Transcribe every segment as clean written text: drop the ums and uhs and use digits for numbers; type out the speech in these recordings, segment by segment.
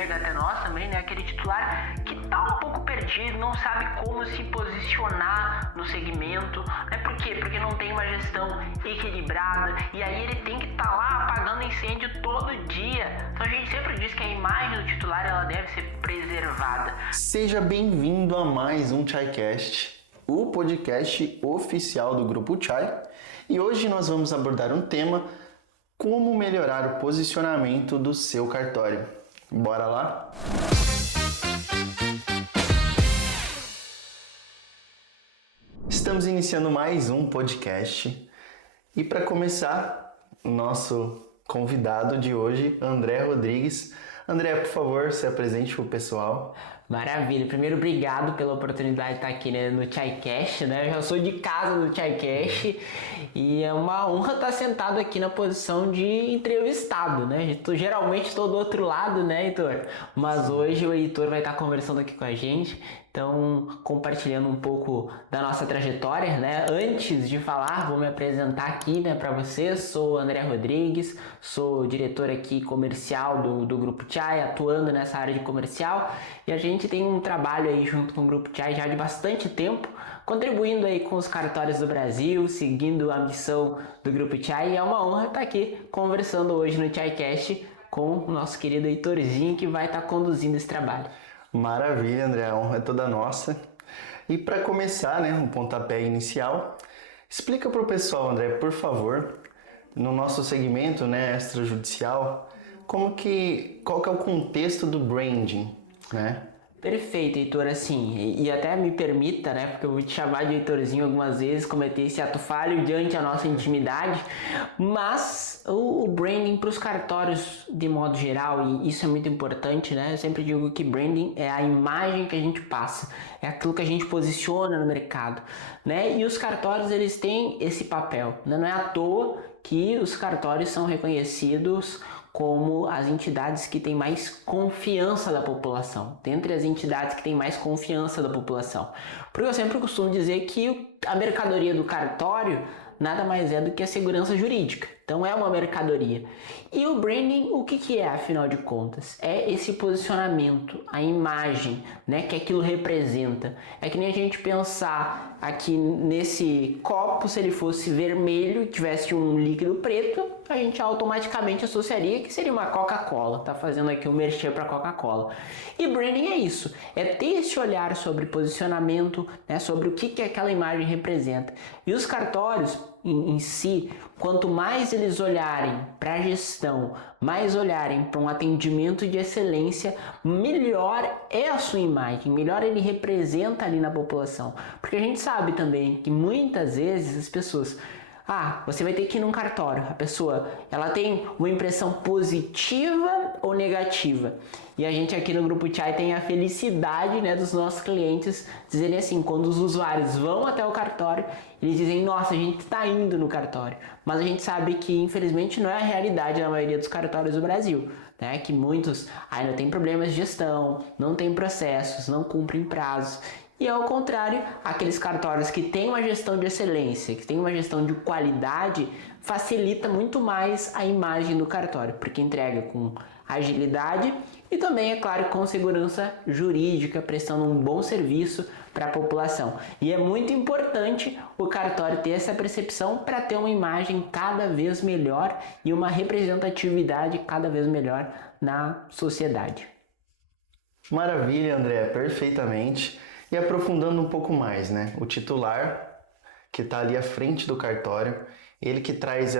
chega até nós também, né? Aquele titular que tá um pouco perdido, não sabe como se posicionar no segmento, né? Por quê? Porque não tem uma gestão equilibrada e aí ele tem que estar lá apagando incêndio todo dia. Então a gente sempre diz que a imagem do titular ela deve ser preservada. Seja bem-vindo a mais um ChaiCast, o podcast oficial do Grupo Chai. E hoje nós vamos abordar um tema: como melhorar o posicionamento do seu cartório. Bora lá? Estamos iniciando mais um podcast e para começar, o nosso convidado de hoje, André Rodrigues. André, por favor, se apresente para o pessoal. Maravilha. Primeiro, obrigado pela oportunidade de estar aqui, né, no ChaiCast, né? Eu já sou de casa do ChaiCast e é uma honra estar sentado aqui na posição de entrevistado, né? Geralmente estou do outro lado, né, Heitor? Mas hoje o Heitor vai estar conversando aqui com a gente, então compartilhando um pouco da nossa trajetória, né? Antes de falar, vou me apresentar aqui, né, para vocês. Sou o André Rodrigues, sou diretor aqui comercial do Grupo Chai, atuando nessa área de comercial, e a gente tem um trabalho aí junto com o Grupo Chai já de bastante tempo, contribuindo aí com os cartórios do Brasil, seguindo a missão do Grupo Chai, e é uma honra estar aqui conversando hoje no ChaiCast com o nosso querido Heitorzinho, que vai estar conduzindo esse trabalho. Maravilha, André, a honra é toda nossa. E para começar, né, um pontapé inicial, explica para o pessoal, André, por favor, no nosso segmento, né, extrajudicial, qual que é o contexto do branding, né? Perfeito, Heitor, assim, e até me permita, né, porque eu vou te chamar de Heitorzinho algumas vezes, cometer esse ato falho diante da nossa intimidade, mas o branding para os cartórios de modo geral, e isso é muito importante, né, eu sempre digo que branding é a imagem que a gente passa, é aquilo que a gente posiciona no mercado, né, e os cartórios, eles têm esse papel, né, não é à toa que os cartórios são reconhecidos como as entidades que têm mais confiança da população, dentre as entidades que têm mais confiança da população. Porque eu sempre costumo dizer que a mercadoria do cartório nada mais é do que a segurança jurídica. Então é uma mercadoria. E o branding, o que é, afinal de contas? É esse posicionamento, a imagem, né, que aquilo representa. É que nem a gente pensar aqui nesse copo, se ele fosse vermelho e tivesse um líquido preto, a gente automaticamente associaria que seria uma Coca-Cola. Tá fazendo aqui um merchan para Coca-Cola. E branding é isso, é ter esse olhar sobre posicionamento, né, sobre o que aquela imagem representa. E os cartórios em si, quanto mais eles olharem para a gestão, mais olharem para um atendimento de excelência, melhor é a sua imagem, melhor ele representa ali na população. Porque a gente sabe também que muitas vezes as pessoas... você vai ter que ir num cartório. A pessoa, ela tem uma impressão positiva ou negativa. E a gente aqui no Grupo Chai tem a felicidade, né, dos nossos clientes dizerem assim, quando os usuários vão até o cartório, eles dizem, nossa, a gente está indo no cartório. Mas a gente sabe que, infelizmente, não é a realidade na maioria dos cartórios do Brasil, né? Que muitos ainda têm problemas de gestão, não têm processos, não cumprem prazos. E ao contrário, aqueles cartórios que têm uma gestão de excelência, que têm uma gestão de qualidade, facilita muito mais a imagem do cartório, porque entrega com agilidade e também, é claro, com segurança jurídica, prestando um bom serviço para a população. E é muito importante o cartório ter essa percepção para ter uma imagem cada vez melhor e uma representatividade cada vez melhor na sociedade. Maravilha, André, perfeitamente. E aprofundando um pouco mais, né? O titular, que está ali à frente do cartório, ele que traz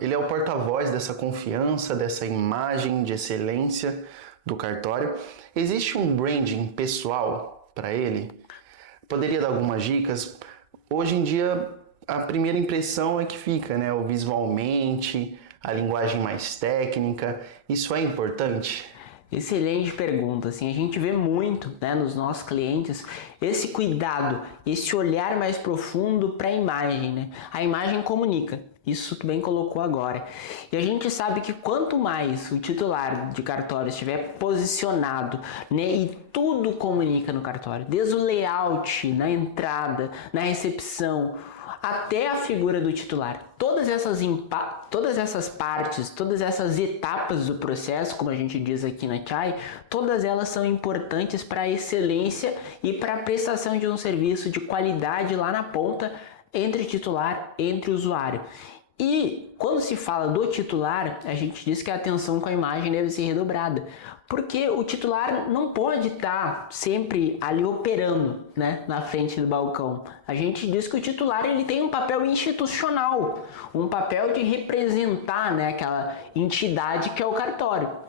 ele é o porta-voz dessa confiança, dessa imagem de excelência do cartório. Existe um branding pessoal para ele? Poderia dar algumas dicas? Hoje em dia, a primeira impressão é que fica, né? O visualmente, a linguagem mais técnica, isso é importante? Excelente pergunta, assim, a gente vê muito, né, nos nossos clientes esse cuidado, esse olhar mais profundo para a imagem, né? A imagem comunica, isso tu bem colocou agora. E a gente sabe que quanto mais o titular de cartório estiver posicionado, né, e tudo comunica no cartório, desde o layout, na entrada, na recepção, até a figura do titular. Todas essas partes, todas essas etapas do processo, como a gente diz aqui na Chai, todas elas são importantes para a excelência e para a prestação de um serviço de qualidade lá na ponta, entre titular, entre usuário. E quando se fala do titular, a gente diz que a atenção com a imagem deve ser redobrada, porque o titular não pode estar sempre ali operando, né, na frente do balcão. A gente diz que o titular ele tem um papel institucional, um papel de representar, né, aquela entidade que é o cartório.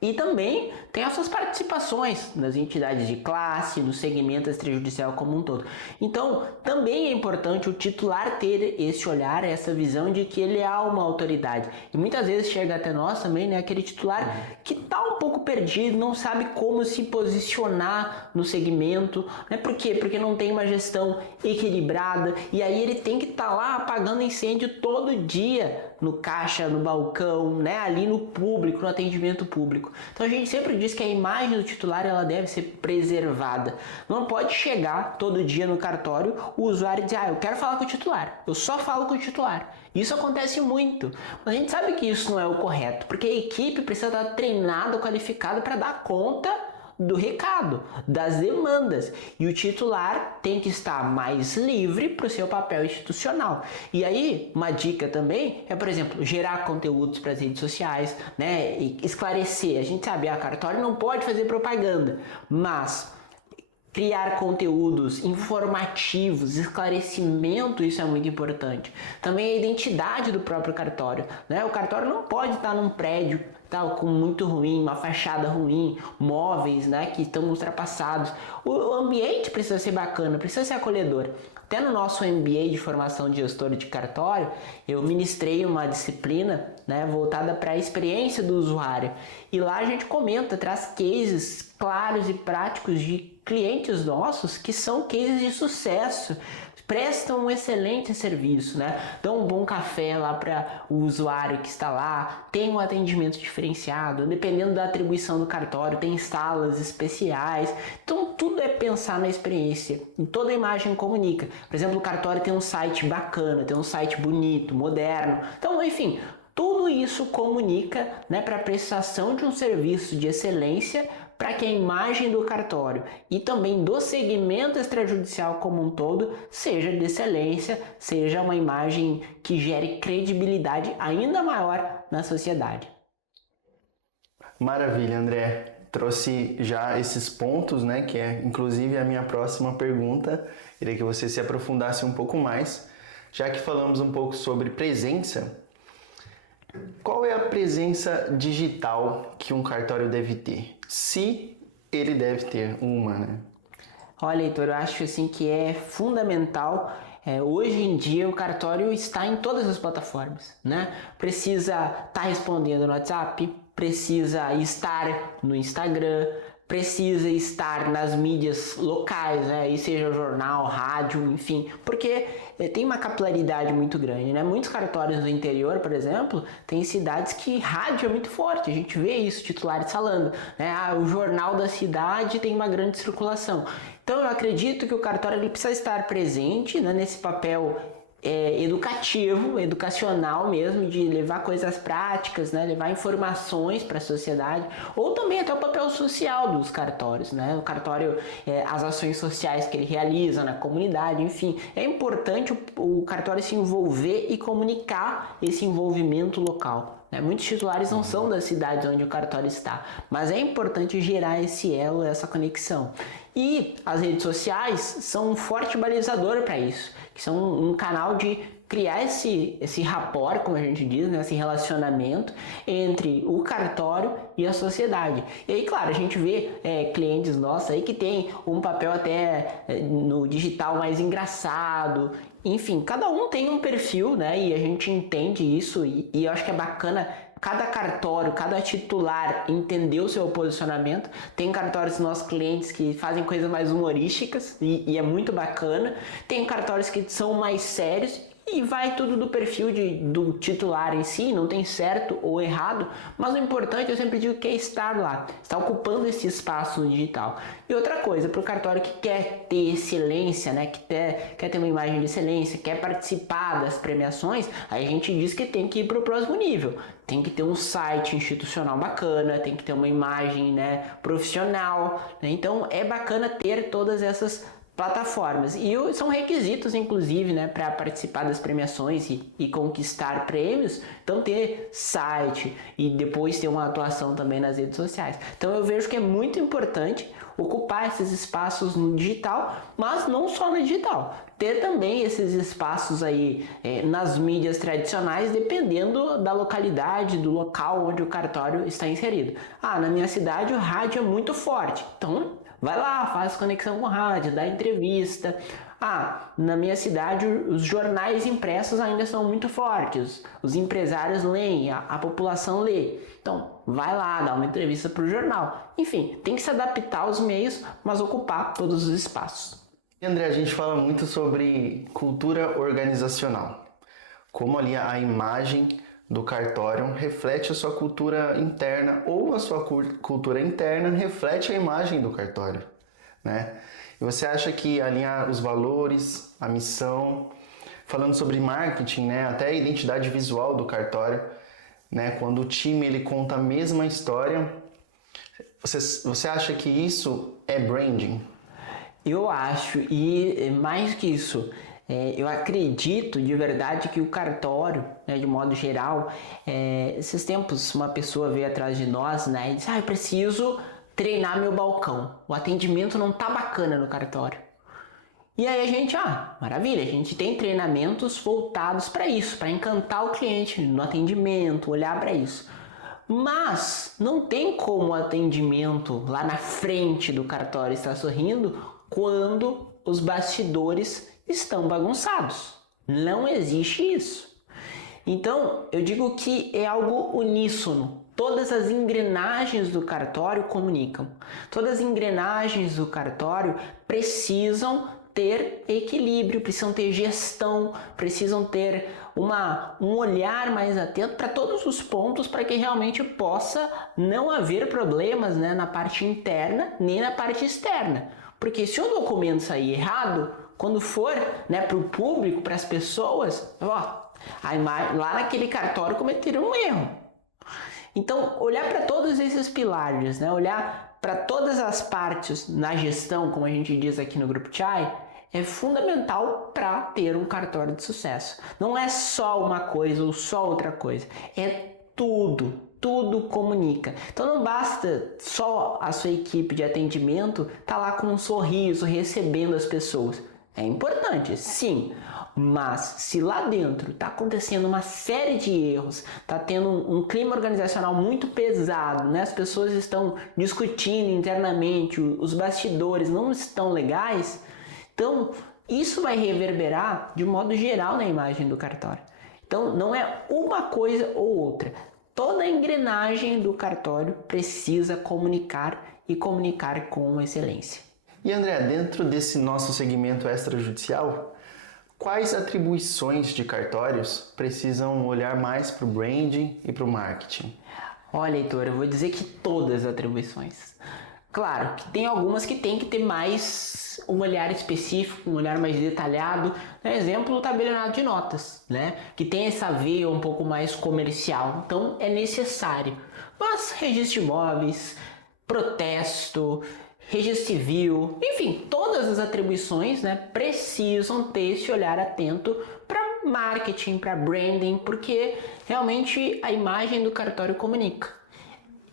E também tem as suas participações nas entidades de classe, no segmento extrajudicial como um todo. Então, também é importante o titular ter esse olhar, essa visão de que ele é uma autoridade. E muitas vezes chega até nós também, né, aquele titular que está um pouco perdido, não sabe como se posicionar no segmento. Né? Por quê? Porque não tem uma gestão equilibrada e aí ele tem que estar lá apagando incêndio todo dia no caixa, no balcão, né, ali no público, no atendimento público. Então a gente sempre diz que a imagem do titular ela deve ser preservada. Não pode chegar todo dia no cartório o usuário e dizer, eu quero falar com o titular, eu só falo com o titular. Isso acontece muito, mas a gente sabe que isso não é o correto, porque a equipe precisa estar treinada, qualificada para dar conta do recado, das demandas, e o titular tem que estar mais livre para o seu papel institucional. E aí, uma dica também é, por exemplo, gerar conteúdos para as redes sociais, né, e esclarecer. A gente sabe, a cartório não pode fazer propaganda, mas criar conteúdos informativos, esclarecimento, isso é muito importante. Também a identidade do próprio cartório, né? O cartório não pode estar num prédio com muito ruim, uma fachada ruim, móveis, né, que estão ultrapassados. O ambiente precisa ser bacana, precisa ser acolhedor. Até no nosso MBA de formação de gestor de cartório, eu ministrei uma disciplina, né, voltada para a experiência do usuário. E lá a gente comenta, traz cases claros e práticos de clientes nossos que são cases de sucesso, prestam um excelente serviço, né? Dão um bom café lá para o usuário que está lá, tem um atendimento diferenciado, dependendo da atribuição do cartório, tem salas especiais. Então tudo é pensar na experiência, e toda a imagem comunica. Por exemplo, o cartório tem um site bacana, tem um site bonito, moderno. Então, enfim, tudo isso comunica, né, para a prestação de um serviço de excelência, para que a imagem do cartório e também do segmento extrajudicial como um todo seja de excelência, seja uma imagem que gere credibilidade ainda maior na sociedade. Maravilha, André. Trouxe já esses pontos, né, que é inclusive a minha próxima pergunta. Queria que você se aprofundasse um pouco mais. Já que falamos um pouco sobre presença, qual é a presença digital que um cartório deve ter? Se ele deve ter uma, né? Olha, Heitor, eu acho assim que é fundamental. Hoje em dia o cartório está em todas as plataformas, né? Precisa estar respondendo no WhatsApp, precisa estar no Instagram, precisa estar nas mídias locais, né? Aí seja jornal, rádio, enfim, porque tem uma capilaridade muito grande, né? Muitos cartórios do interior, por exemplo, tem cidades que rádio é muito forte, a gente vê isso, titulares falando, né? O jornal da cidade tem uma grande circulação. Então eu acredito que o cartório ele precisa estar presente, né, nesse papel educativo, educacional mesmo, de levar coisas práticas, né, levar informações para a sociedade, ou também até o papel social dos cartórios, né, o cartório, as ações sociais que ele realiza na comunidade, enfim, é importante o cartório se envolver e comunicar esse envolvimento local. Muitos titulares não são das cidades onde o cartório está, mas é importante gerar esse elo, essa conexão. E as redes sociais são um forte balizador para isso, que são um canal de criar esse rapport, como a gente diz, né? Esse relacionamento entre o cartório e a sociedade. E aí, claro, a gente vê clientes nossos aí que tem um papel até no digital mais engraçado. Enfim, cada um tem um perfil, né? E a gente entende isso e eu acho que é bacana cada cartório, cada titular entender o seu posicionamento. Tem cartórios dos nossos clientes que fazem coisas mais humorísticas e é muito bacana. Tem cartórios que são mais sérios E vai tudo do perfil do titular em si, não tem certo ou errado, mas o importante, eu sempre digo, que é estar lá, estar ocupando esse espaço no digital. E outra coisa, para o cartório que quer ter excelência, né, que quer ter uma imagem de excelência, quer participar das premiações, aí a gente diz que tem que ir para o próximo nível. Tem que ter um site institucional bacana, tem que ter uma imagem, né, profissional, né? Então é bacana ter todas essas plataformas e são requisitos, inclusive, né, para participar das premiações e conquistar prêmios. Então ter site e depois ter uma atuação também nas redes sociais. Então eu vejo que é muito importante ocupar esses espaços no digital, mas não só no digital, ter também esses espaços aí nas mídias tradicionais, dependendo da localidade, do local onde o cartório está inserido. Na minha cidade o rádio é muito forte, então vai lá, faz conexão com o rádio, dá entrevista. Na minha cidade os jornais impressos ainda são muito fortes, os empresários leem, a população lê. Então, vai lá, dá uma entrevista para o jornal. Enfim, tem que se adaptar aos meios, mas ocupar todos os espaços. E André, a gente fala muito sobre cultura organizacional. Como ali a imagem do cartório reflete a sua cultura interna ou a sua cultura interna reflete a imagem do cartório, né? E você acha que alinhar os valores, a missão, falando sobre marketing, né, até a identidade visual do cartório, né, quando o time ele conta a mesma história, você acha que isso é branding? Eu acho, e mais que isso, eu acredito de verdade que o cartório, né, de modo geral, esses tempos uma pessoa veio atrás de nós, né, e disse, eu preciso treinar meu balcão, o atendimento não tá bacana no cartório. E aí a gente, maravilha, a gente tem treinamentos voltados para isso, para encantar o cliente no atendimento, olhar para isso. Mas não tem como o atendimento lá na frente do cartório estar sorrindo quando os bastidores estão bagunçados. Não existe isso. Então, eu digo que é algo uníssono. Todas as engrenagens do cartório comunicam. Todas as engrenagens do cartório precisam ter equilíbrio, precisam ter gestão, precisam ter um olhar mais atento para todos os pontos, para que realmente possa não haver problemas, né, na parte interna nem na parte externa. Porque se um documento sair errado, quando for, né, para o público, para as pessoas, lá naquele cartório cometeram um erro. Então, olhar para todos esses pilares, né, olhar para todas as partes na gestão, como a gente diz aqui no Grupo Chai, é fundamental para ter um cartório de sucesso. Não é só uma coisa ou só outra coisa, é tudo comunica. Então não basta só a sua equipe de atendimento estar lá com um sorriso, recebendo as pessoas. É importante, sim, mas se lá dentro está acontecendo uma série de erros, está tendo um clima organizacional muito pesado, né? As pessoas estão discutindo internamente, os bastidores não estão legais, então isso vai reverberar de modo geral na imagem do cartório. Então não é uma coisa ou outra. Toda a engrenagem do cartório precisa comunicar e comunicar com excelência. E André, dentro desse nosso segmento extrajudicial, quais atribuições de cartórios precisam olhar mais para o branding e para o marketing? Olha, Heitor, eu vou dizer que todas as atribuições. Claro que tem algumas que tem que ter mais um olhar específico, um olhar mais detalhado. Por exemplo, o tabelionato de notas, né? Que tem essa veia um pouco mais comercial. Então é necessário. Mas registro de imóveis, protesto, registro civil, enfim, todas as atribuições, né, precisam ter esse olhar atento para marketing, para branding, porque realmente a imagem do cartório comunica.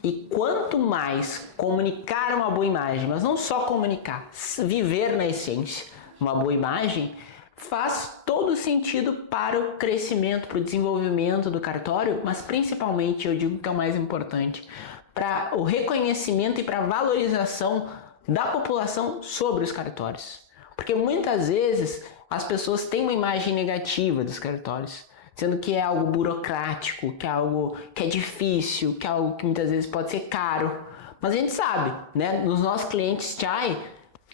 E quanto mais comunicar uma boa imagem, mas não só comunicar, viver na essência uma boa imagem, faz todo sentido para o crescimento, para o desenvolvimento do cartório, mas principalmente, eu digo que é o mais importante, para o reconhecimento e para a valorização da população sobre os cartórios. Porque muitas vezes as pessoas têm uma imagem negativa dos cartórios, sendo que é algo burocrático, que é algo que é difícil, que é algo que muitas vezes pode ser caro. Mas a gente sabe, né, nos nossos clientes Chai,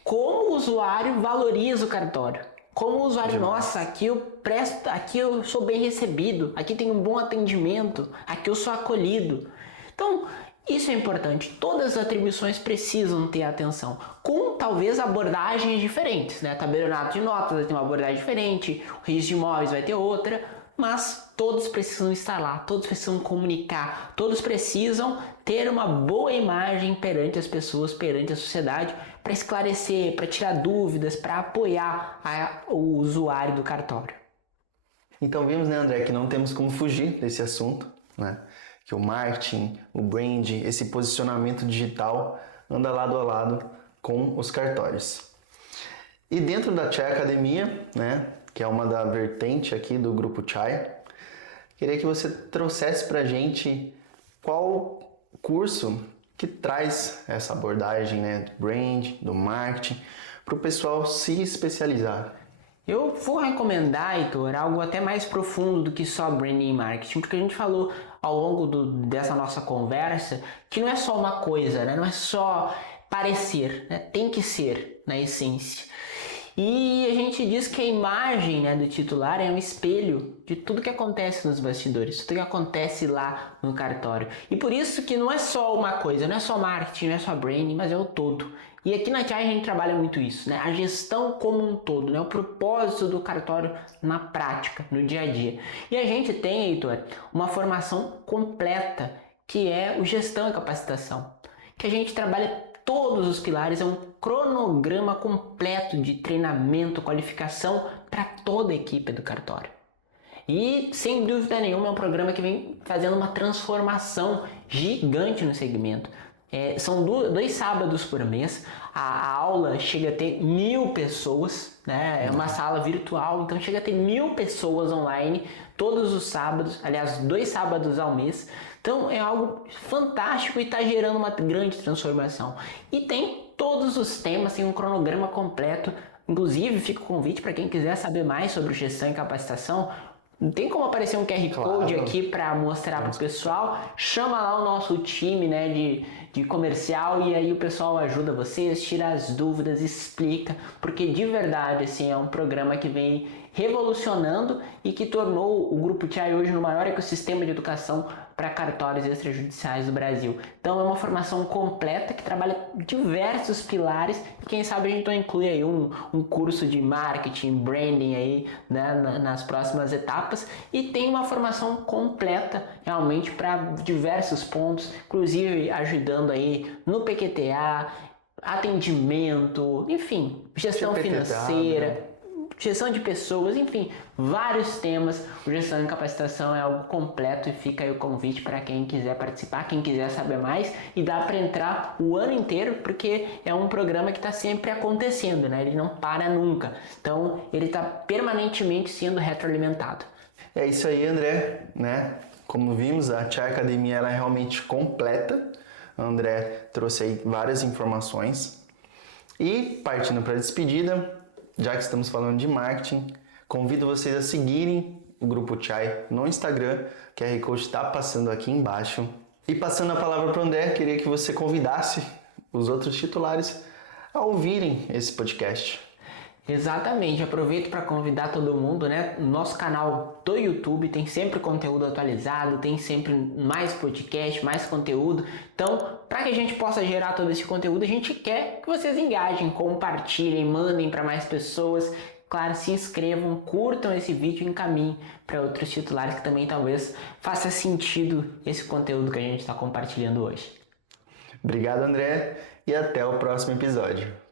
como o usuário valoriza o cartório. Como usuário, nossa, aqui eu sou bem recebido, aqui tem um bom atendimento, aqui eu sou acolhido. Então, isso é importante. Todas as atribuições precisam ter atenção, com talvez abordagens diferentes, né? Tabelionato de notas vai ter uma abordagem diferente, o registro de imóveis vai ter outra, mas todos precisam estar lá, todos precisam comunicar, todos precisam ter uma boa imagem perante as pessoas, perante a sociedade, para esclarecer, para tirar dúvidas, para apoiar o usuário do cartório. Então vimos, né, André, que não temos como fugir desse assunto, né? Que o marketing, o brand, esse posicionamento digital anda lado a lado com os cartórios. E dentro da Chai Academia, né, que é uma da vertente aqui do Grupo Chai, queria que você trouxesse para a gente qual curso que traz essa abordagem, né, do brand, do marketing, para o pessoal se especializar. Eu vou recomendar, Heitor, algo até mais profundo do que só branding e marketing, porque a gente falou ao longo dessa nossa conversa que não é só uma coisa, né? Não é só parecer, né? Tem que ser, na essência. E a gente diz que a imagem, né, do titular é um espelho de tudo que acontece nos bastidores, tudo que acontece lá no cartório. E por isso que não é só uma coisa, não é só marketing, não é só branding, mas é o todo. E aqui na Chai a gente trabalha muito isso, né? A gestão como um todo, né? O propósito do cartório na prática, no dia a dia. E a gente tem, Heitor, uma formação completa, que é o Gestão e Capacitação, que a gente trabalha todos os pilares, é um cronograma completo de treinamento, qualificação para toda a equipe do cartório. E, sem dúvida nenhuma, é um programa que vem fazendo uma transformação gigante no segmento. São 2 sábados por mês, a aula chega a ter 1.000 pessoas, né? É uma sala virtual, então chega a ter 1.000 pessoas online todos os sábados, aliás, 2 sábados ao mês. Então é algo fantástico e está gerando uma grande transformação. E tem todos os temas, tem um cronograma completo. Inclusive, fica o convite para quem quiser saber mais sobre gestão e capacitação. Tem como aparecer um QR Code aqui para mostrar para o pessoal. Chama lá o nosso time, né, de comercial, e aí o pessoal ajuda vocês, tira as dúvidas, explica, porque de verdade assim, é um programa que vem revolucionando e que tornou o Grupo Chai hoje no maior ecossistema de educação para cartórios extrajudiciais do Brasil. Então é uma formação completa que trabalha diversos pilares e quem sabe a gente não inclui aí um curso de marketing, branding aí, né, nas próximas etapas, e tem uma formação completa realmente para diversos pontos, inclusive ajudando aí no PQTA, atendimento, enfim, gestão financeira, né? Gestão de pessoas, enfim, vários temas. O Gestão em Capacitação é algo completo e fica aí o convite para quem quiser participar, quem quiser saber mais, e dá para entrar o ano inteiro porque é um programa que está sempre acontecendo, né? Ele não para nunca, então ele está permanentemente sendo retroalimentado. É isso aí, André, né? Como vimos, a Chai Academia ela é realmente completa. O André trouxe aí várias informações. E partindo para a despedida, já que estamos falando de marketing, convido vocês a seguirem o Grupo Chai no Instagram, que a QR Code está passando aqui embaixo. E passando a palavra para o André, queria que você convidasse os outros titulares a ouvirem esse podcast. Exatamente, aproveito para convidar todo mundo, né? No nosso canal do YouTube tem sempre conteúdo atualizado, tem sempre mais podcast, mais conteúdo. Então, para que a gente possa gerar todo esse conteúdo, a gente quer que vocês engajem, compartilhem, mandem para mais pessoas. Claro, se inscrevam, curtam esse vídeo e encaminhem para outros titulares que também talvez faça sentido esse conteúdo que a gente está compartilhando hoje. Obrigado, André, e até o próximo episódio.